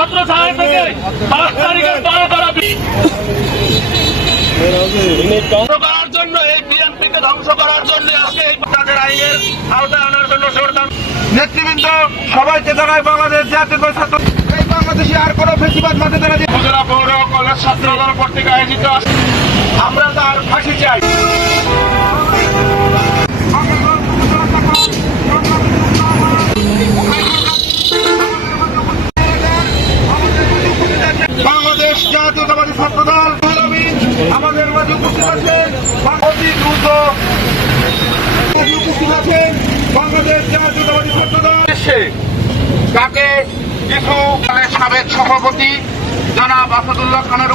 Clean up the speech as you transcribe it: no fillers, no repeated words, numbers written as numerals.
ছাত্র ছায়া থেকে 5 তারিখের তারা করার জন্য এই বিএনপিকে ধ্বংস করার জন্য আজকে তাদের আইনের আওতায় আনার জন্য নেতৃবৃন্দ সবাইকে জানায় বাংলাদেশ জাতীয় ছাত্র এই বাংলাদেশে আর কোনো ফেসিবাদ মাঝে তারা উপজেলা পৌর কলেজ ছাত্র দল কর্তৃক আয়োজিত আমরা তার ফাঁসি চাই। বাংলাদেশ জাতীয়তাবাদী ছাত্র দল আমাদের মাঝে উপস্থিত আছেন, অতি দ্রুত উপস্থিত আছেন বাংলাদেশ জাতীয়তাবাদী ছাত্র দল। তাকে কিছু সাবেক সভাপতি জনাব আসাদুল্লাহ খানের